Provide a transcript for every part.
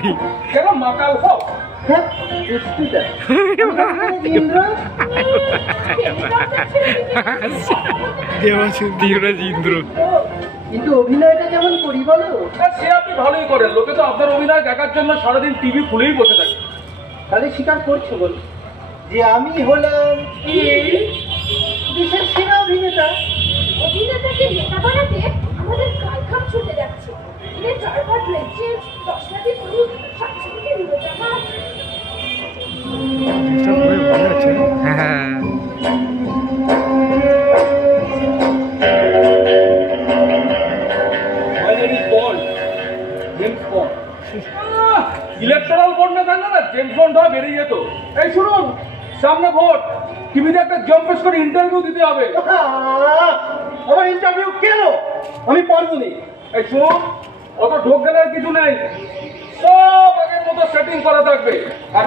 Sorry কেন মাকাল হও দেবরাজ ইন্দ্র। কিন্তু অভিনয়টা যেমন করি বলো, সে আপনি ভালোই করেন। লোকে তো আপনার অভিনয় দেখার জন্য সারাদিন টিভি খুলেই বসে থাকে। তাহলে স্বীকার করছো বল যে আমি হলাম দেশের সেরা অভিনেতা? অভিনেতাকে নেতা বানাতে আমাদের কালখাম ছুটে যাচ্ছে। দিনে 4 বার লেগছে, 10 রাতে পুরো 700 থেকে টাকা। হ্যাঁ ইলেকট্রাল বন্ড না জানলে না জেমস বন্ড হয় বেরিয়ে যেত। এই শুনুন, সামনে ভোট, টিভিতে একটা জম্পেস করে ইন্টারভিউ দিতে হবে। আমার ইন্টারভিউ কেন? আমি পারবো নি। এই শুনুন, অত ঢোক গেলে কিছু নেই, সব আগের মতো সেটিং করা থাকবে। আর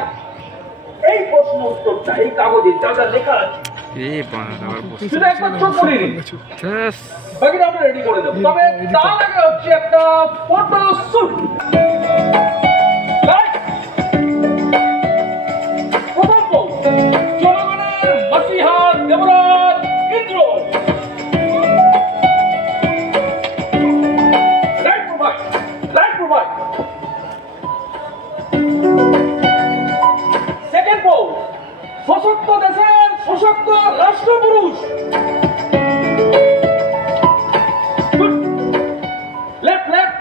এই প্রশ্ন উত্তরটা এই কাগজে যা যা লেখা আছে সেটা একবার চোখ করে নিন, বাকিটা আমরা রেডি করে দেবো। তবে তার আগে হচ্ছে একটা ফটো শুট। জনগণের মাসিহা দেবরাজ ইন্দ্র। সেকেন্ড পোল, সশক্ত দেশের সশক্ত রাষ্ট্রপুরুষ। Left left.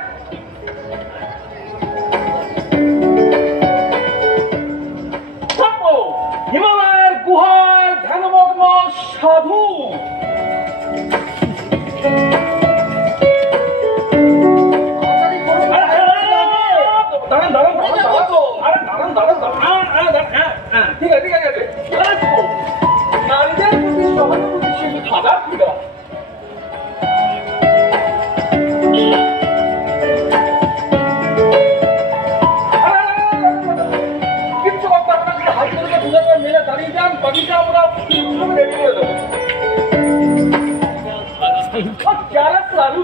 হিমালয়ের গুহার ধ্যানমগ্ন সাধু। ঠিক আছে ঠিক আছে। নারীদের প্রতি সহানুভূতিশীল হাজার ফিরা। কিচ্ছু করতে হবে না, হাত ধরে দুজন মিলে দাঁড়িয়ে যান, বাকিটা আমরা রেডি করে দেবো। যারা সাধু